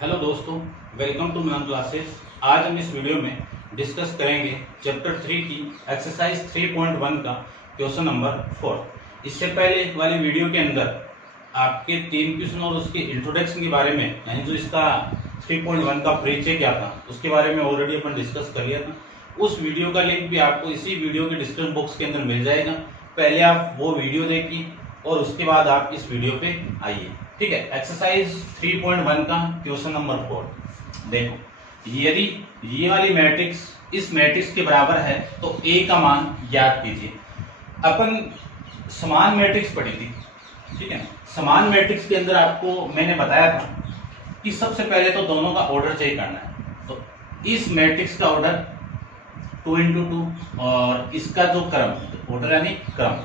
Hello दोस्तों, welcome to Milan classes. आज हम इस वीडियो में डिस्कस करेंगे चैप्टर 3 की एक्सरसाइज 3.1 का क्वेश्चन नंबर 4। इससे पहले वाली वीडियो के अंदर आपके 3 क्वेश्चन और उसके इंट्रोडक्शन के बारे में, यानी जो इसका 3.1 का परिचय क्या था उसके बारे में ऑलरेडी अपन डिस्कस कर लिया था। उस वीडियो का लिंक भी आपको इसी वीडियो के डिस्क्रिप्शन बॉक्स के अंदर मिल जाएगा। पहले आप वो वीडियो देखिए और उसके बाद आप इस वीडियो पे आइए। ठीक है, एक्सरसाइज 3.1 का क्वेश्चन नंबर 4 देखो, यदि ये वाली मैट्रिक्स इस मैट्रिक्स के बराबर है तो ए का मान ज्ञात कीजिए। अपन समान मैट्रिक्स पढ़ी थी, ठीक है। समान मैट्रिक्स के अंदर आपको मैंने बताया था कि सबसे पहले तो दोनों का ऑर्डर चेक करना है। तो इस मैट्रिक्स का ऑर्डर 2 इंटू 2 और इसका जो क्रम, ऑर्डर यानी क्रम,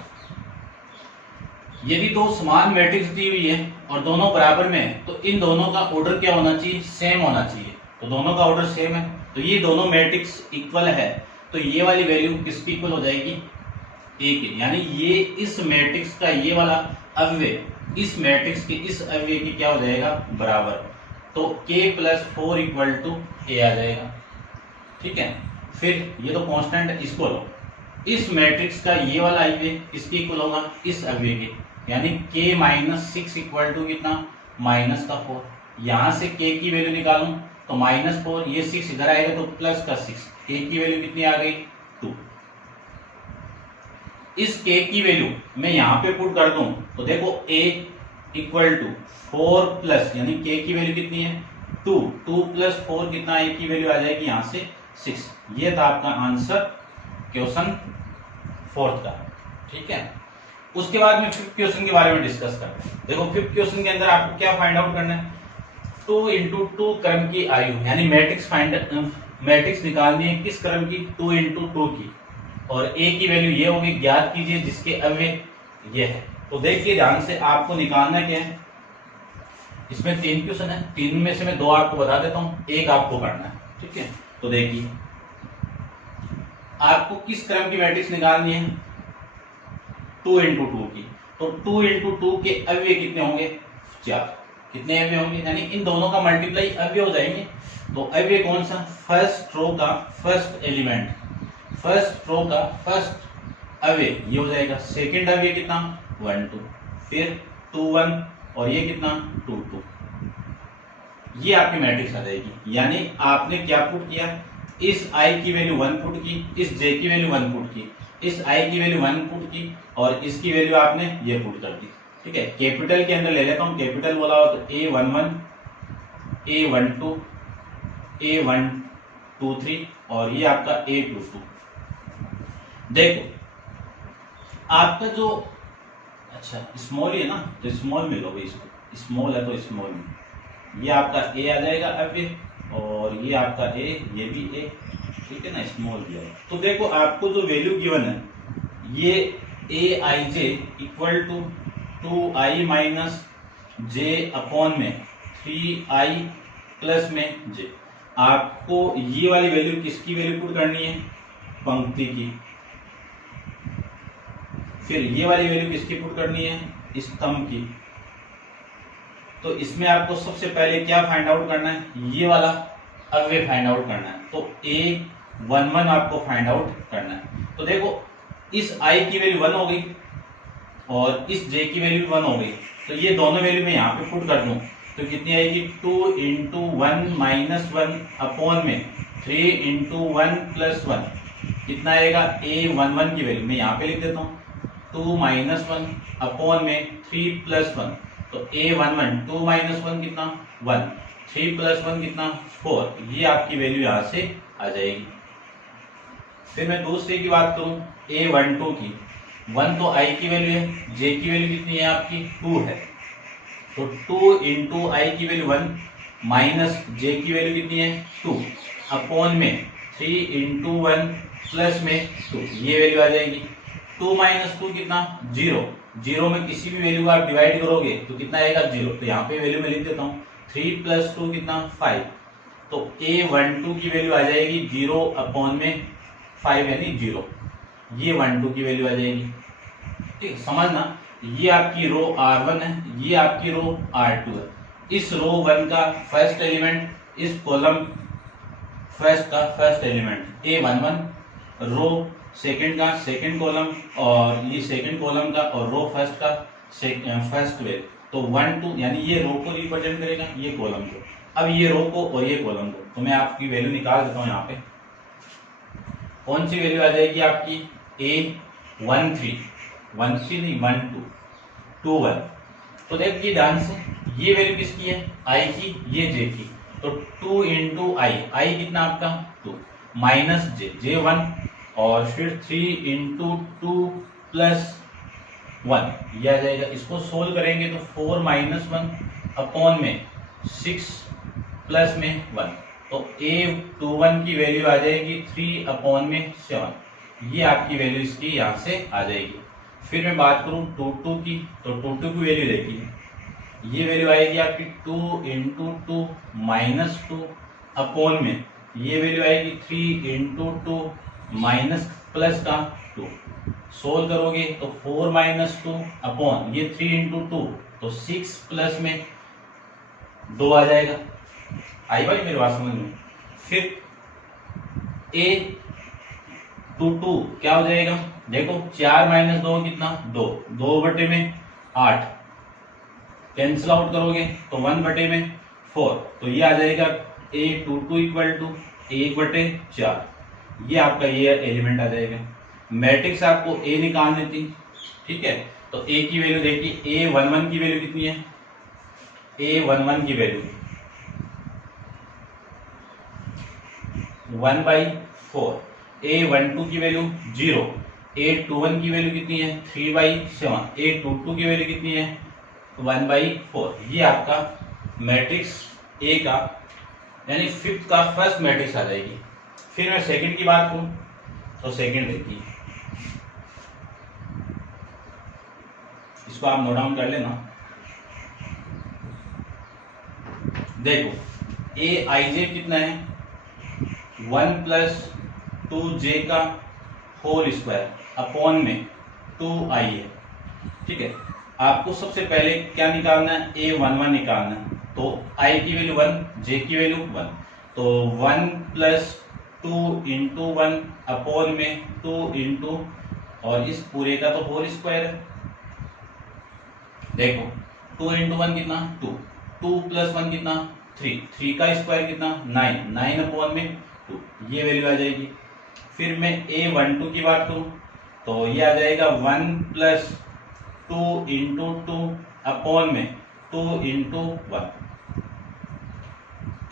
यदि दो समान मैट्रिक्स दी हुई है और दोनों बराबर में है तो इन दोनों का ऑर्डर क्या होना चाहिए? सेम होना चाहिए। तो दोनों का ऑर्डर सेम है तो ये दोनों मैट्रिक्स इक्वल है, तो ये वाली वैल्यू किसकी इक्वल हो जाएगी? ए की। यानी ये इस मैट्रिक्स का ये वाला अव्यय इस मैट्रिक्स के इस अव्यय की क्या हो जाएगा? बराबर। तो k प्लस 4 इक्वल टू ए आ जाएगा। ठीक है, फिर ये तो कांस्टेंट है, इसको लो। इस मैट्रिक्स का ये वाला अव्यय किसकी इक्वल होगा? इस अव्यय के, यानी k माइनस 6 इक्वल टू कितना? माइनस का 4। यहां से k की वैल्यू निकालूं तो -4, ये 6 इधर आएगा तो प्लस का 6, k की वैल्यू कितनी आ गई? 2। इस k की वैल्यू मैं यहां पे पुट कर दूं तो देखो a इक्वल टू 4 प्लस, यानी k की वैल्यू कितनी है? 2। 2 प्लस 4 कितना? a की वैल्यू आ जाएगी यहां से 6। ये था आपका आंसर क्वेश्चन 4 का। ठीक है, उसके बाद में 5th क्वेश्चन के बारे में डिस्कस करते हैं। देखो 5th क्वेश्चन के अंदर आपको क्या फाइंड आउट करना है? 2 इंटू 2 क्रम की आयु, यानी मैट्रिक्स निकालनी है। किस क्रम की? 2 इंटू 2 की। और a की वैल्यू ये होगी, ज्ञात कीजिए जिसके अव्यय ये है। तो देखिए ध्यान से, आपको निकालना क्या है। इसमें 3 क्वेश्चन है, 3 में से मैं 2 आपको बता देता हूं, एक आपको करना है। ठीक है, तो देखिए आपको किस क्रम की मैट्रिक्स निकालनी है? 2 इंटू 2 की। तो 2 इंटू 2 के अव्यय कितने होंगे? 4। कितने अव्यय होंगे? यानी इन दोनों का मल्टीप्लाई अव्यय हो जाएंगे। तो अव्यय कौन सा? फर्स्ट रो का फर्स्ट एलिमेंट, फर्स्ट रो का फर्स्ट अव्यय ये हो जाएगा। सेकंड अव्यय कितना? 1 2, फिर 2 1 और ये कितना? 2 2। ये आपकी मैट्रिक्स आ जाएगी। यानी आपने क्या पुट किया? इस i की वैल्यू 1 पुट की, इस j की वैल्यू 1 पुट की, इस i की वैल्यू 1 पुट की और इसकी वैल्यू आपने ये पुट कर दी। ठीक है, कैपिटल के अंदर ले लेता हूं। कैपिटल बोला हो तो A11, A12, A123 और ये आपका A22। देखो आपका जो, अच्छा स्मॉल है ना, तो स्मॉल में लोगे इसको, स्मॉल है तो स्मॉल में ये आपका a आ जाएगा अव्यय और ये आपका a, ये भी a। ठीक है ना, स्मॉल भी है। तो देखो आपको जो वैल्यू गिवन है ये aij equal to 2i minus j upon में 3i प्लस में j। आपको ये वाली वैल्यू किसकी वैल्यू पुट करनी है? पंक्ति की। फिर ये वाली वैल्यू किसकी पुट करनी है? स्तंभ की। तो इसमें आपको सबसे पहले क्या फाइंड आउट करना है? ये वाला अव्यय फाइंड आउट करना है। तो A11 आपको फाइंड आउट करना है। तो देखो इस i की वैल्यू 1 हो गई और इस j की वैल्यू 1 हो गई, तो ये दोनों वैल्यू मैं यहाँ पे पुट कर दूं तो कितनी आएगी? 2 इंटू 1 माइनस 1 अपॉन में 3 इंटू 1 प्लस 1। कितना आएगा? A11 की वैल्यू मैं यहाँ पे लिख देता हूँ, 2 माइनस 1 अपॉन में 3 प्लस 1। तो A11 2 माइनस 1 कितना? 1, 3 प्लस 1 कितना? 4। ये आपकी वैल्यू यहां से आ जाएगी। फिर मैं दूसरे की बात करूं, A12 की। 1 तो i की वैल्यू है, j की वैल्यू कितनी है आपकी? 2 है। तो 2 इंटू i की वैल्यू 1 माइनस j की वैल्यू कितनी है? 2 अपॉन में 3 इंटू 1 प्लस में 2। ये वैल्यू आ जाएगी। 2 माइनस 2 कितना? 0। 0 में किसी भी वैल्यू को आप डिवाइड करोगे तो कितना आएगा? 0। तो यहाँ पे वैल्यू मैं लिख देता हूँ, 3 प्लस 2 कितना? 5। तो A12 की वैल्यू आ जाएगी 0 अपॉन में 5 यानी 0। ये 12 की वैल्यू आ जाएगी। ठीक, समझना, ये आपकी रो R1 है, ये आपकी रो R2 है। इस रो 1 का फर्स्ट एलिमेंट, इस कॉलम फर्स्ट का first element A11, row second का सेकंड कॉलम, और ये सेकंड कॉलम का और रो फर्स्ट का फर्स्ट वे, तो 1 2 यानी ये रो को रिप्रेजेंट करेगा, ये कॉलम को। अब ये रो को और ये कॉलम को, तो मैं आपकी वैल्यू निकाल देता हूँ। यहाँ पे कौन सी वैल्यू आ जाएगी आपकी, A13 नहीं 1 2 2 1। तो देखिए ध्यान से, ये वैल्यू किसकी है, I की, ये J की। तो 2 इंटू I कितना आपका 2 माइनस J 1, और फिर 3 इंटू 2 प्लस 1, ये आ जाएगा। इसको सोल्व करेंगे तो 4 माइनस 1 अपॉन में 6 प्लस में 1, तो A21 की वैल्यू आ जाएगी 3 अपॉन में 7। ये आपकी वैल्यू इसकी यहाँ से आ जाएगी। फिर मैं बात करूँ 22 की, तो 22 की वैल्यू देखिए, ये वैल्यू आएगी आपकी 2 इंटू 2 माइनस 2 अपॉन में, ये वैल्यू आएगी 3 इंटू 2 माइनस प्लस का 2। सोल्व करोगे तो 4 माइनस 2 अपॉन ये 3 इंटू 2, तो 6 प्लस में 2 आ जाएगा। आई भाई मेरी बात समझ में। फिर A22 क्या हो जाएगा, देखो 4 माइनस 2 कितना 2, 2 बटे में 8, कैंसिल आउट करोगे तो 1 बटे में 4, तो ये आ जाएगा A22 इक्वल टू 1 बटे 4। ये आपका ये एलिमेंट आ जाएगा। मैट्रिक्स आपको A निकालनी थी, ठीक है। तो A की वैल्यू देखिए, A11 की वैल्यू कितनी है, A11 की वैल्यू 1/4, A12 की वैल्यू 0, A21 की वैल्यू कितनी है 3/7, A22 की वैल्यू कितनी है 1/4। ये आपका मैट्रिक्स A का यानी फिफ्थ का फर्स्ट मैट्रिक्स आ जाएगी। फिर मैं सेकंड की बात करूं तो सेकंड देखिए, इसको आप नोट डाउन कर लेना। देखो Aij कितना है 1 प्लस 2j का होल स्क्वायर अपॉन में 2i है, ठीक है। आपको सबसे पहले क्या निकालना है, A11 निकालना है। तो i की वैल्यू 1, j की वैल्यू 1, तो 1 प्लस 2 इंटू 1 अपॉन में 2 इंटू, और इस पूरे का तो होल स्क्वायर है। देखो 2 इंटू 1 कितना 2, 2 प्लस 1 कितना 3, 3 का स्क्वायर कितना 9, 9 अपॉन में 2, ये वैल्यू आ जाएगी। फिर मैं A12 की बात करूं तो ये आ जाएगा 1 प्लस 2 इंटू 2 अपॉन में 2 इंटू 1,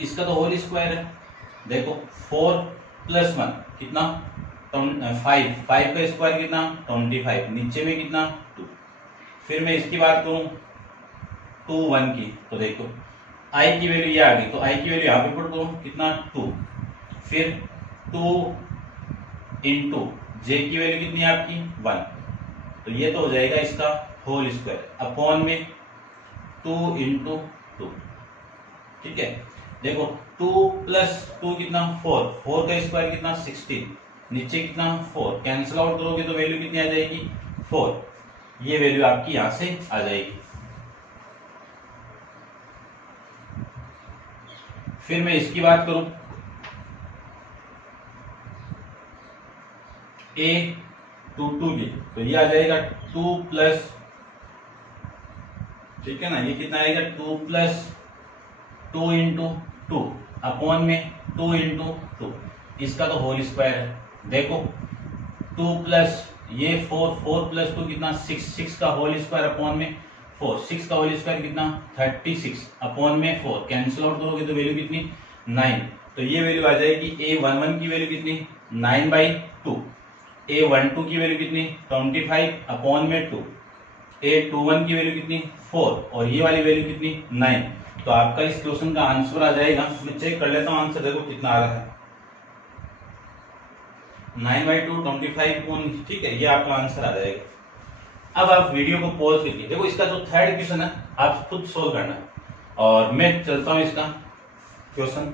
इसका तो होल स्क्वायर है। देखो 4 प्लस 1 कितना 5, 5 का स्क्वायर कितना 25, नीचे में कितना 2। फिर मैं इसकी बात करूं 2 1 की, तो देखो i की वैल्यू ये आ गई, तो i की वैल्यू यहाँ पे पुट करूं कितना 2, फिर 2 इंटू j की वैल्यू कितनी है आपकी 1, तो ये तो हो जाएगा इसका होल स्क्वायर अपॉन में 2 इंटू 2, ठीक है। देखो 2 प्लस 2 कितना 4, 4 का स्क्वायर कितना 16, नीचे कितना 4, कैंसिल आउट करोगे तो वैल्यू कितनी आ जाएगी 4, ये वैल्यू आपकी यहां से आ जाएगी। फिर मैं इसकी बात करूं A22 की, तो ये आ जाएगा 2 प्लस, ठीक है ना, ये कितना आएगा 2 प्लस 2 इंटू 2 अपॉन में 2 इंटू 2, इसका तो होल स्क्वायर है। देखो 2 प्लस ये 4, 4 प्लस 2 कितना 6, 6 का होल स्क्वायर अपॉन में 4, 6 का होल स्क्वायर कितना 36 अपॉन में 4, कैंसिल आउट करोगे तो वैल्यू कितनी 9, तो ये वैल्यू आ जाएगी A11 की वैल्यू कितनी 9/2, A12 की वैल्यू कितनी 25 अपॉन में 2, A21 की वैल्यू कितनी 4, और ये वाली वैल्यू कितनी 9। तो आपका इस क्वेश्चन का आंसर आ जाएगा, मैं चेक कर लेता हूँ आंसर, देखो कितना आ रहा है 9/2 25, ठीक है, ये आपका आंसर आ जाएगा। अब आप वीडियो को पॉज कीजिए, देखो इसका जो थर्ड क्वेश्चन है आप खुद सोल्व करना है, और मैं चलता हूँ इसका क्वेश्चन,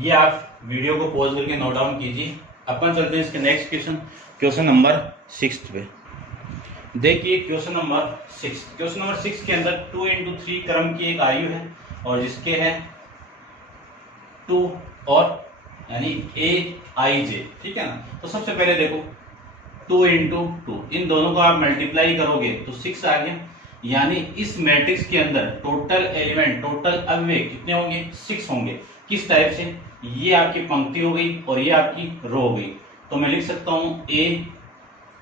ये आप वीडियो को पॉज करके नोट डाउन कीजिए। अपन चलते हैं इसके नेक्स्ट क्वेश्चन, क्वेश्चन नंबर 6 पे। देखिए क्वेश्चन नंबर 6 के अंदर 2 इंटू 3 क्रम की एक आयु है और जिसके है 2 और यानी ए आई जे, ठीक है ना। तो सबसे पहले देखो 2 इंटू 2, इन दोनों को आप मल्टीप्लाई करोगे तो 6 आ गया। यानी इस मैट्रिक्स के अंदर टोटल एलिमेंट, टोटल अव्यय कितने होंगे? 6 होंगे। किस टाइप से? ये आपकी पंक्ति हो गई और ये आपकी रो हो गई। तो मैं लिख सकता हूं ए,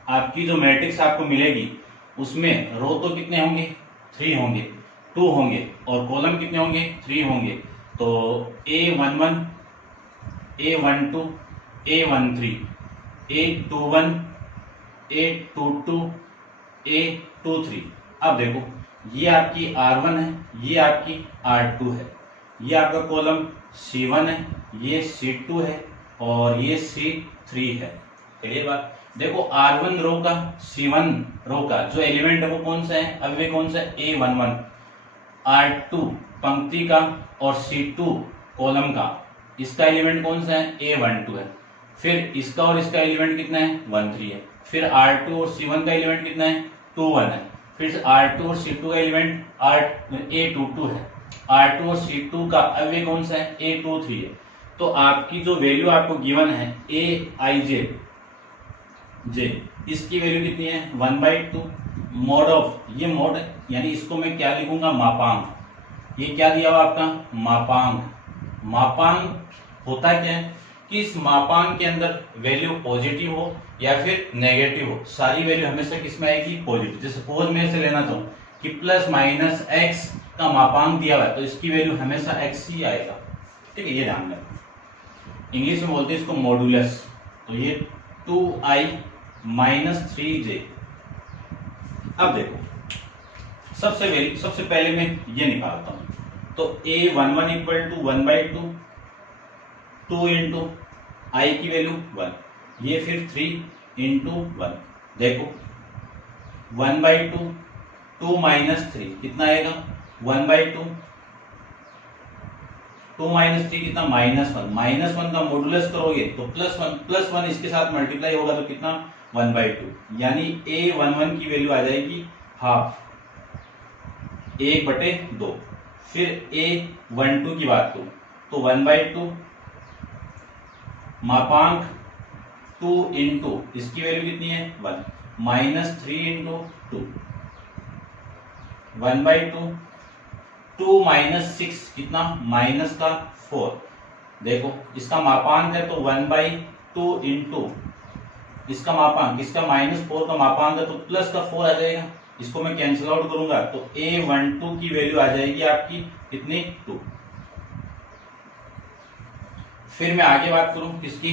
आपकी जो मैट्रिक्स आपको मिलेगी उसमें रो तो कितने होंगे? 3 होंगे, 2 होंगे, और कॉलम कितने होंगे? 3 होंगे। तो A11, A12, A13, A21, A22, A23। अब देखो ये आपकी R1 है, ये आपकी R2 है, ये आपका कॉलम C1 है, ये C2 है और ये C3 है। क्लियर बात? देखो R1 रो का, C1 रो का जो एलिमेंट है वो कौन सा है? अब वे कौन सा है? A11। R2 पंक्ति का और C2 कॉलम का, इसका एलिमेंट कौन सा है? A12 है। फिर इसका और इसका एलिमेंट कितना है? 13 है। फिर R2 और C1 का एलिमेंट कितना है? 21 है। फिर R2 और C2 का एलिमेंट A22 है। R2 और C2 का अव्यय कौन सा है? A23 है। तो आपकी जो वैल्यू आपको गिवन है Aij, इसकी वैल्यू कितनी है? 1/2 मॉड ऑफ, ये मॉड यानी इसको मैं क्या लिखूंगा? मापांक। ये क्या दिया हुआ आपका? मापांक। मापांक होता क्या है कि इस मापांक के अंदर वैल्यू पॉजिटिव हो या फिर नेगेटिव हो, सारी वैल्यू हमेशा किस में आएगी? पॉजिटिव। जैसे सपोज मैं इसे लेना चाहूं कि प्लस माइनस एक्स का मापांक दिया हुआ है तो इसकी वैल्यू हमेशा एक्स ही आएगा, ठीक है, ये ध्यान रखना। इंग्लिश में बोलते हैं इसको मॉडुलस। तो ये 2i - 3j। अब देखो सबसे पहले मैं ये निकालता हूं। तो A11 = 1/2, 2 इंटू आई की वैल्यू 1, ये फिर 3 इंटू 1। देखो 1/2, 2 - 3 कितना आएगा? 1/2, 2 - 3 कितना? -1। -1 का मॉडुलस करोगे तो +1 इसके साथ मल्टीप्लाई होगा तो कितना? 1/2। यानी A11 की वैल्यू आ जाएगी हाफ, 1/2। फिर A12 की बात करूं तो 1/2 मापांक 2 इंटू इसकी वैल्यू कितनी है? 1 -3 इंटू 2, 1/2। 2 - 6 कितना? -4। देखो इसका मापांक है तो 1/2 इंटू इसका मापांक, इसका -4 का मापांक है तो प्लस का 4 आ जाएगा। इसको मैं कैंसिल आउट करूंगा तो A12 की वैल्यू आ जाएगी आपकी कितनी? 2। फिर मैं आगे बात करूं किसकी?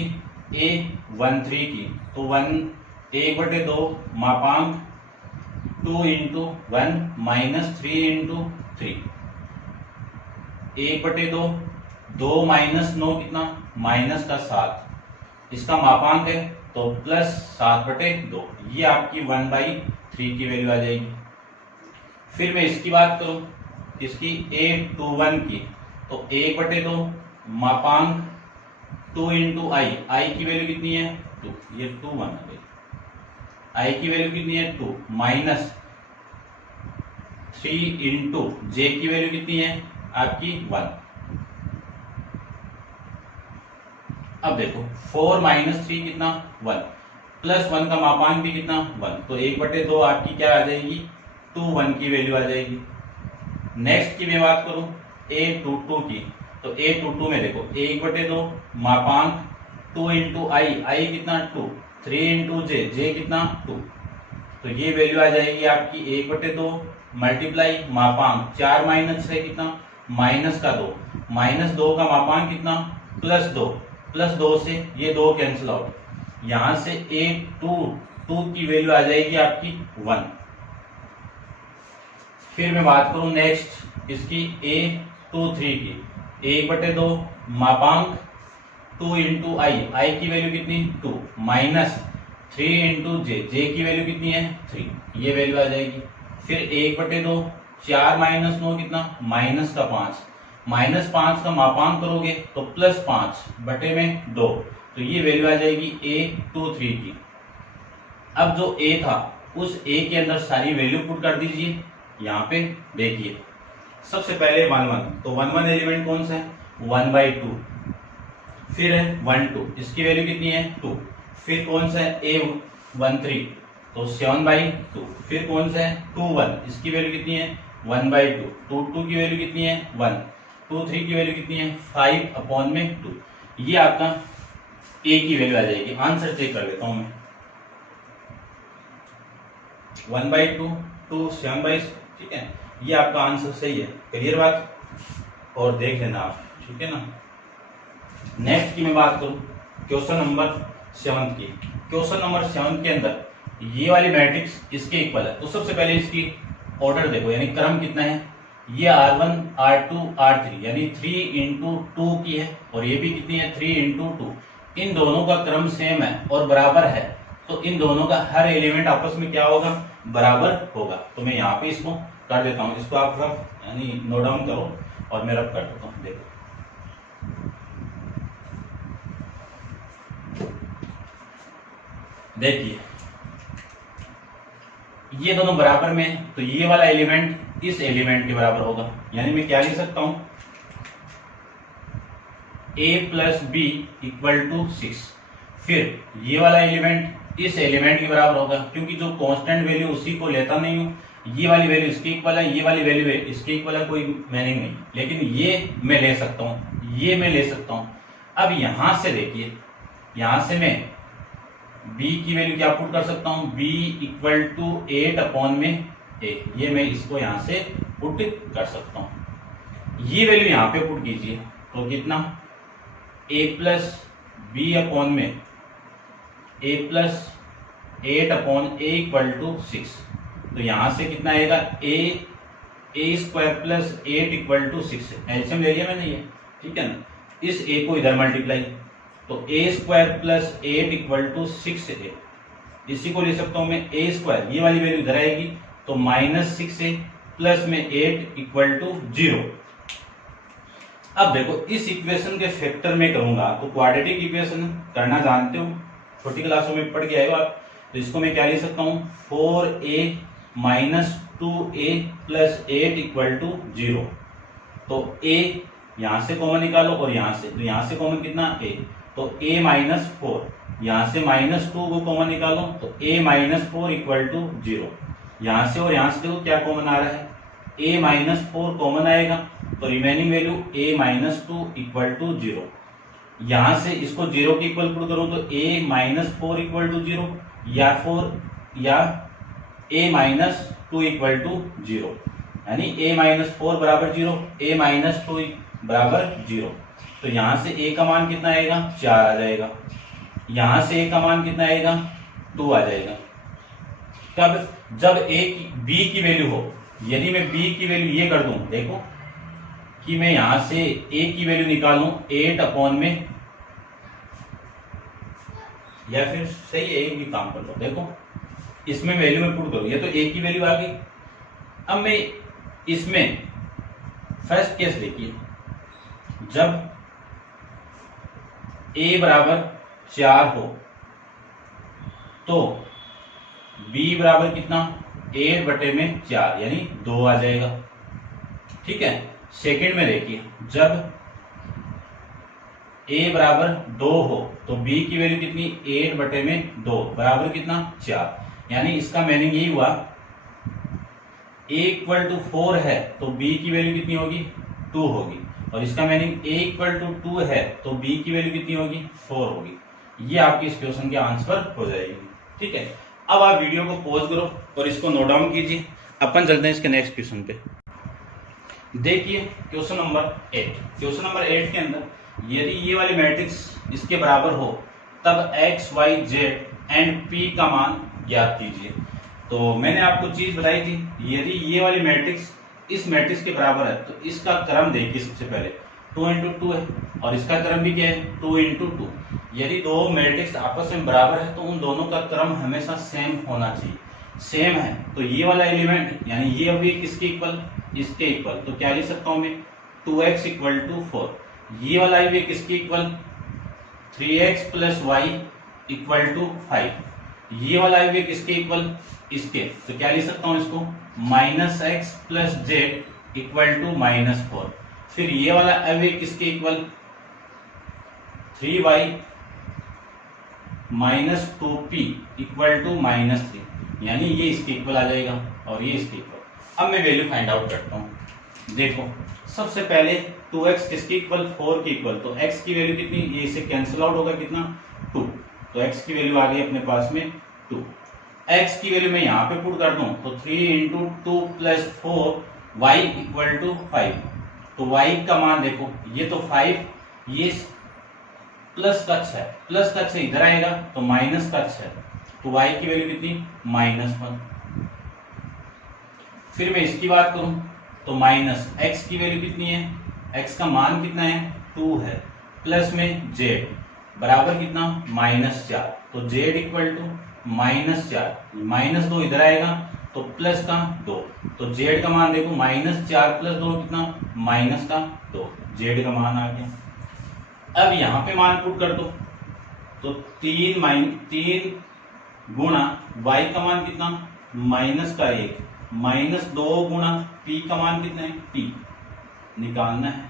A13 की। तो 1/2 मापांक 2 इंटू 1 -3 इंटू 3, 1/2, 2 - 9 कितना? -7। इसका मापांक है तो +7/2, ये आपकी 1/3 की वैल्यू आ जाएगी। फिर मैं इसकी बात करूं इसकी A21 की। तो 1/2 मापांक 2 इंटू आई की वैल्यू कितनी है? 2, ये 2 1 है। आई की वैल्यू कितनी है? 2 -3 इंटू जे की वैल्यू कितनी है? आपकी 1। अब देखो 4 - 3 कितना? 1, +1 का मापांक भी कितना? 1। तो 1/2 आपकी क्या आ जाएगी? 2 1 की वैल्यू आ जाएगी। नेक्स्ट की मैं बात करूं A22 की। तो A22 में देखो 1/2 मापांक 2 इंटू आई कितना? 2, 3 इंटू जे कितना? 2। तो ये वैल्यू आ जाएगी आपकी 1/2 मल्टीप्लाई मापांक 4 - 6 कितना? -2। -2 का मापांक कितना? +2। +2 से ये 2 कैंसिल आउट, यहां से A22 की वैल्यू आ जाएगी आपकी 1। फिर मैं बात करूं नेक्स्ट इसकी A23 की। 1/2 मापांक 2 इंटू आई की वैल्यू कितनी? 2 -3 इंटू जे की वैल्यू कितनी है? 3, ये वैल्यू आ जाएगी। फिर 1/2 4 - 9 कितना? -5। -5 का मापांक करोगे तो +5/2, तो ये वैल्यू आ जाएगी A23 की। अब जो A था उस A के अंदर सारी वैल्यू पुट कर दीजिए। यहाँ पे देखिए सबसे पहले 1 1, तो 1 1 एलिमेंट कौन सा है 1/2, फिर है 1 2, इसकी वैल्यू कितनी है 2, फिर कौन सा है A13 तो 7/2, फिर कौन सा है 2 1, इसकी वैल्यू कितनी है 1/2, 2 2 की वैल्यू कितनी है 1, 2 3 की वैल्यू कितनी है 5/2, ये आपका A की वैल्यू आ जाएगी। आंसर चेक कर लेता हूं मैं 1/2 2 7/2, ठीक है, ये आपका आंसर सही है। क्लियर बात, और देख लेना आप, ठीक है ना। नेक्स्ट की मैं बात करूं क्वेश्चन नंबर 7 की। क्वेश्चन नंबर 7 के अंदर ये वाली मैट्रिक्स इसके इक्वल है, तो सबसे पहले इसकी ऑर्डर देखो, यानी क्रम कितना है, ये R1 R2 R3 यानी 3 into 2 की है, और ये भी कितनी है 3 into 2, इन दोनों का क्रम सेम है और बराबर है, तो इन दोनों का हर एलिमेंट आपस में क्या होगा बराबर होगा। तो मैं यहाँ पे इसको कर देता हूँ, इसको आप रफ यानी नोट डाउन करो और मैं रफ कर देता हूँ। देखो देखिए ये दोनों बराबर में है, तो ये वाला एलिमेंट इस एलिमेंट के बराबर होगा, यानी मैं क्या लिख सकता हूं a + b = 6। फिर ये वाला एलिमेंट इस एलिमेंट के बराबर होगा, क्योंकि जो कांस्टेंट वैल्यू उसी को लेता नहीं हूं, ये वाली वैल्यू इसके इक्वल है, ये वाली वैल्यू इसके इक्वल है, कोई मीनिंग नहीं, लेकिन ये मैं ले सकता हूं, ये मैं ले सकता हूं। अब यहां से देखिए, यहां से मैं b की वैल्यू क्या पुट कर सकता हूं, b = 8/a, ये मैं इसको यहां से पुट कर सकता हूं। ये वैल्यू यहां पे पुट कीजिए, तो कितना a + b/a + 8/a = 6, तो यहां से कितना आएगा a² + 8 = 6, एलसीएम ले लिया मैंने ये, ठीक है ना। इस a को इधर मल्टीप्लाई, तो a² + 8 = 6a, इसी को ले सकता हूं मैं a², ये वाली वैल्यू इधर आएगी, तो -6a प्लस में 8 = 0। अब देखो इस इक्वेशन के फैक्टर में करूंगा तो क्वाड्रेटिक इक्वेशन करना जानते हो, छोटी क्लासों में पढ़ के आए हो आप, तो इसको मैं क्या लिख सकता हूं 4a - 2a + 8 = 0। तो a यहां से कॉमन निकालो और यहां से, तो यहां से कॉमन कितना a, तो a - 4, यहां से -2 को कॉमन निकालो, तो a - 4 = 0। यहां से और यहां से देखो क्या कॉमन आ रहा है, a - 4 कॉमन आएगा, तो रिमेनिंग वैल्यू a - 2 = 0। यहां से इसको 0 के इक्वल पुट करो, तो a - 4 = 0 या a - 2 = 0, यानी a - 4 = 0, a - 2 = 0। तो यहां से a का मान कितना आएगा 4 आ जाएगा, यहां से a का मान कितना आएगा 2 आ जाएगा। तब जब b की वैल्यू हो, यदि मैं b की वैल्यू ये कर दूं, देखो कि मैं यहां से a की वैल्यू निकालूं 8/, या फिर सही है एक भी काम कर लो, देखो इसमें वैल्यू में पुट करो, ये तो a की वैल्यू आ गई। अब मैं इसमें फर्स्ट केस देखिए, जब a = 4 हो तो b बराबर कितना 8/4 यानी 2 आ जाएगा, ठीक है। सेकंड में देखिए, जब a = 2 हो तो b की वैल्यू कितनी 8/2 बराबर कितना 4, यानी इसका मीनिंग यही हुआ a = 4 है तो b की वैल्यू कितनी होगी 2 होगी, और इसका मीनिंग a = 2 है तो b की वैल्यू कितनी होगी 4 होगी। ये आपकी इस क्वेश्चन के आंसर हो जाएगी, ठीक है। अब आप वीडियो को पॉज करो और इसको नोट डाउन कीजिए, अपन चलते हैं इसके नेक्स्ट क्वेश्चन पे। देखिए क्वेश्चन नंबर 8, क्वेश्चन नंबर 8 के अंदर यदि ये वाली मैट्रिक्स इसके बराबर हो तब x, y, z and p का मान ज्ञात कीजिए। तो मैंने आपको चीज बताई थी, यदि ये वाली मैट्रिक्स इस मैट्रिक्स के बराबर है तो इसका क्रम देखिए, सबसे पहले 2 × 2 है और इसका क्रम भी क्या है 2 × 2। यदि दो मैट्रिक्स आपस में बराबर है तो उन दोनों का क्रम हमेशा सेम होना चाहिए, सेम है तो ये वाला एलिमेंट यानी ये अभी किसके इक्वल इसके इक्वल, तो क्या लिख सकता हूं मैं 2x = 4, ये वाला भी किसके इक्वल 3x + y = 5, ये वाला भी किसके इक्वल इसके, तो क्या लिख सकता हूं इसको -x + z इक्वल टू -4। फिर ये वाला अवयव किसके equal, 3y minus 2p equal to -3, यानी ये इसके इक्वल आ जाएगा और ये इसके इक्वल। अब मैं वैल्यू फाइंड आउट करता हूँ। देखो सबसे पहले 2x किसके इक्वल, 4 के इक्वल, तो x की वैल्यू कितनी, ये इससे कैंसिल आउट होगा कितना, 2, तो x की वैल्यू आ गई अपने पास में 2। x की वैल्यू मैं यहाँ पे पुट कर दूं तो 3 into 2 plus 4 y equal to 5, तो y का मान देखो, ये तो 5, ये प्लस का 6, प्लस का 6 इधर आएगा तो माइनस का 6, तो y की वैल्यू कितनी, -1। फिर मैं इसकी बात करूं तो माइनस x की वैल्यू कितनी है, x का मान कितना है, 2 है, प्लस में z बराबर कितना, -4, तो z इक्वल टू -4, -2 इधर आएगा तो प्लस का 2, तो z का मान देखो -4 प्लस 2 कितना, -2, z का मान आ गया। अब यहाँ पे मान पुट कर दो तो 3 गुणा y का मान कितना, -1, -2 गुणा p का मान कितना है, p निकालना है,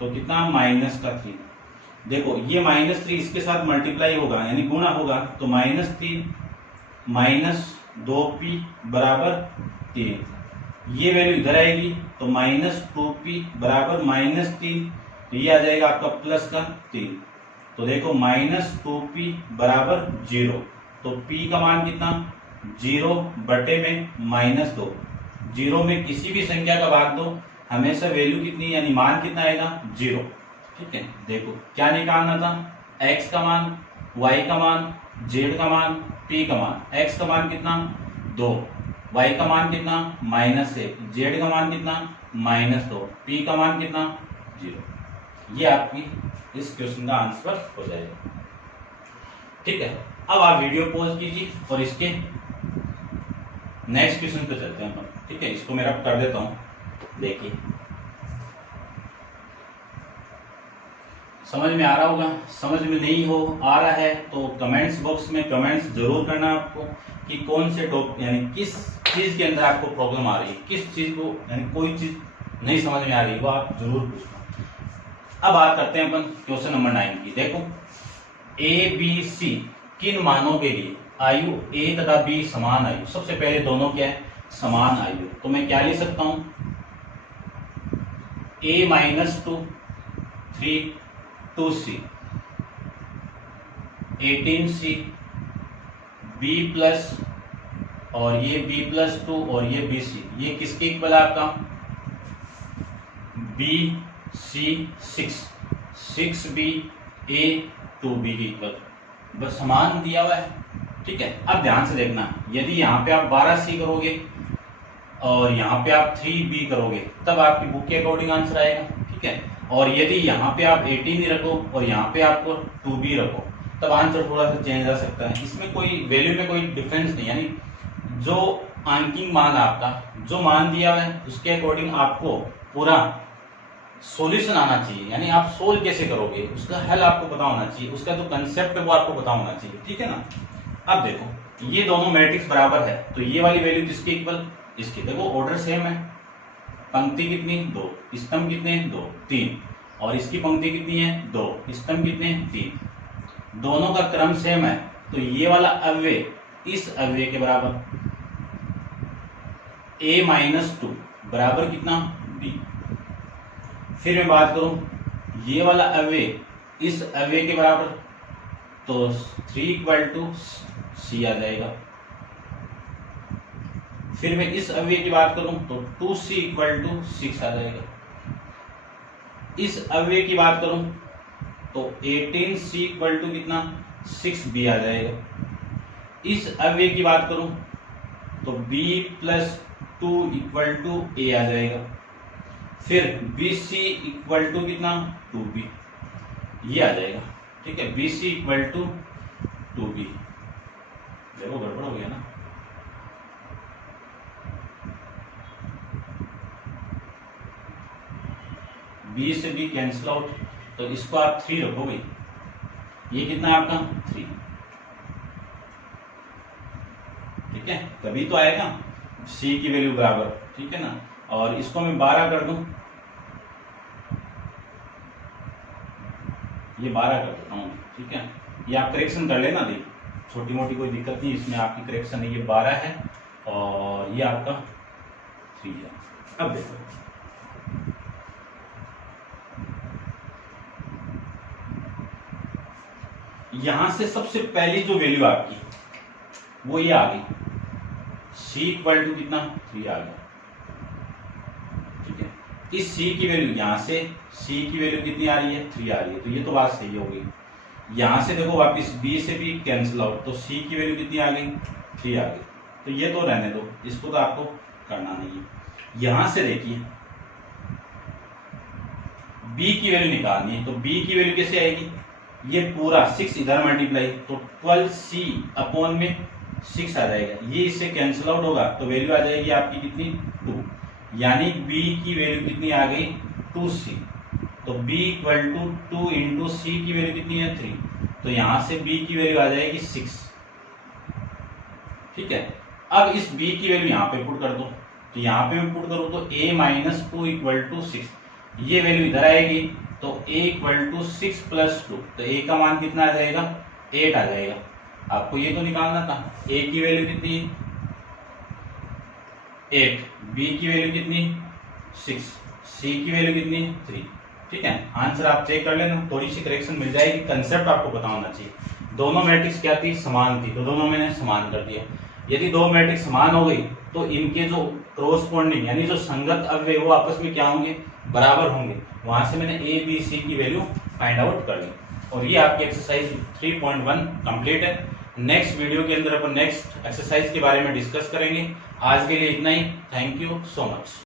तो कितना, -3। देखो ये -3 इसके साथ मल्टीप्लाई होगा यानी गुणा होगा, तो -3 -2p बराबर 3, ये वैल्यू इधर आएगी तो -2p बराबर -3, तो ये आ जाएगा आपका प्लस का 3, तो देखो -2p बराबर 0, तो p का मान कितना, 0 बटे में -2, 0 में किसी भी संख्या का भाग दो हमेशा वैल्यू कितनी यानी मान कितना आएगा, 0। ठीक है, देखो क्या निकालना था, x का मान, y का मान, z का मान, p का मान। x का मान कितना, 2, y का मान कितना, -1, z का मान कितना, -2, p का मान कितना, 0। ये आपकी इस क्वेश्चन का आंसर हो जाएगा। ठीक है, अब आप वीडियो पॉज कीजिए और इसके नेक्स्ट क्वेश्चन पे चलते हैं अपन। ठीक है, इसको मैं रब कर देता हूं, देखिए समझ में आ रहा होगा, समझ में नहीं हो आ रहा है तो कमेंट्स बॉक्स में कमेंट्स जरूर करना आपको कि कौन से टॉप यानी किस चीज के अंदर आपको प्रॉब्लम आ रही है, किस चीज को यानी कोई चीज नहीं समझ में आ रही वो आप जरूर पूछना। अब बात करते हैं अपन क्वेश्चन नंबर 9 की। देखो ए बी सी किन मानों के लिए आयु a तथा b समान आयु, सबसे पहले दोनों क्या है, समान आयु, तो मैं क्या लिख सकता हूं, a-2 3 2c 18c b plus और ये b+2 और ये bc, ये किसके इक्वल है आपका, bc 6b a 2b के इक्वल, बस समान दिया हुआ है। ठीक है, अब ध्यान से देखना, यदि यहाँ पे आप 12c करोगे और यहाँ पे आप 3b करोगे तब आपकी बुक के अकॉर्डिंग आंसर आएगा। ठीक है, और यदि यहाँ पे आप 18 ही रखो और यहाँ पे आपको 2b रखो तब आंसर थोड़ा सा चेंज आ सकता है। इसमें कोई वैल्यू में कोई डिफरेंस नहीं, यानी जो अंकिंग मान आपका जो मान दिया हुआ है उसके अकॉर्डिंग आपको पूरा सॉल्यूशन आना चाहिए, यानी आप सोल्व कैसे करोगे उसका हल आपको पता होना चाहिए, उसका जो कंसेप्ट है वो आपको पता होना चाहिए। ठीक है ना, अब देखो ये दोनों मैट्रिक्स बराबर है तो ये वाली वैल्यू किसके इक्वल, इसकी, देखो ऑर्डर सेम है, पंक्ति कितनी 2, स्तंभ कितने 2 3, और इसकी पंक्ति कितनी है 2, स्तंभ कितने 3, दोनों का क्रम सेम है, तो ये वाला अव्यय इस अव्यय के बराबर, a-2 बराबर कितना b। फिर मैं बात करूं ये वाला अव्यय इस अव्यय के बराबर, तो 3 = c आ जाएगा। फिर मैं इस अव्यय की बात करूं तो 2c = 6 आ जाएगा। इस अव्यय की बात करूं तो 18c = कितना 6b आ जाएगा। इस अव्यय की बात करूं तो b+2 = a आ जाएगा। फिर bc = कितना 2b, ये आ जाएगा। ठीक है, bc = 2b, देखो गड़बड़ हो गया ना, b से b कैंसिल आउट, तो इसको आप 3 रखो भाई, ये कितना है आपका 3। ठीक है, तभी तो आएगा c की वैल्यू बराबर। ठीक है ना, और इसको मैं 12 कर दूं, ये 12 कर देता हूँ, ठीक है। ये आप करेक्शन कर लेना, देखिए छोटी मोटी कोई दिक्कत नहीं इसमें, आपकी करेक्शन है। ये 12 है और ये आपका 3 है। अब देखो यहां से सबसे पहली जो वैल्यू आपकी वो ये आ गई, c इक्वल टू कितना 3 आ गया, ठीक है। इस c की वैल्यू, यहां से c की वैल्यू कितनी आ रही है 3 आ रही है, तो ये तो बात सही होगी। यहां से देखो वापिस b से भी कैंसिल आउट, तो c की वैल्यू कितनी आ गई 3 आ गई, तो ये तो रहने दो, इसको तो आपको करना नहीं है। यहां से देखिए b की वैल्यू निकालनी है, तो b की वैल्यू कैसे आएगी, ये पूरा 6 इधर मल्टीप्लाई, तो 12c अपॉन में 6 आ जाएगा, ये इससे कैंसिल आउट होगा, तो वैल्यू आ जाएगी आपकी कितनी 2, यानी b की वैल्यू कितनी आ गई 2c। तो b इक्वल टू 2 इंटू सी की वैल्यू कितनी है 3, तो यहां से b की वैल्यू आ जाएगी 6, ठीक है। अब इस b की वैल्यू यहाँ पे पुट कर दो, तो यहाँ पे मैं पुट करूँ तो a माइनस 2 इक्वल टू 6, ये वैल्यू इधर आएगी, तो a इक्वल टू 6 प्लस 2, तो a का मान कितना आ जाएगा 8 आ जाएगा। आपको ये तो निकालना था, a की वैल्यू कितनी 8, b की वैल्यू कितनी 6, c की वैल्यू कितनी 3, ठीक है। आंसर आप चेक कर लेना, थोड़ी सी करेक्शन मिल जाएगी, कंसेप्ट आपको पता होना चाहिए। दोनों मैट्रिक्स क्या थी समान थी, तो दोनों मैंने समान कर दिया। यदि दो मैट्रिक्स समान हो गई तो इनके जो क्रॉसपोंडिंग यानी जो संगत अवयव वो आपस में क्या होंगे बराबर होंगे, वहां से मैंने a b c की वैल्यू फाइंड आउट कर ली। और ये आपकी एक्सरसाइज 3.1 कंप्लीट है। नेक्स्ट वीडियो के अंदर अपन नेक्स्ट एक्सरसाइज के बारे में डिस्कस करेंगे। आज के लिए इतना ही, थैंक यू सो मच।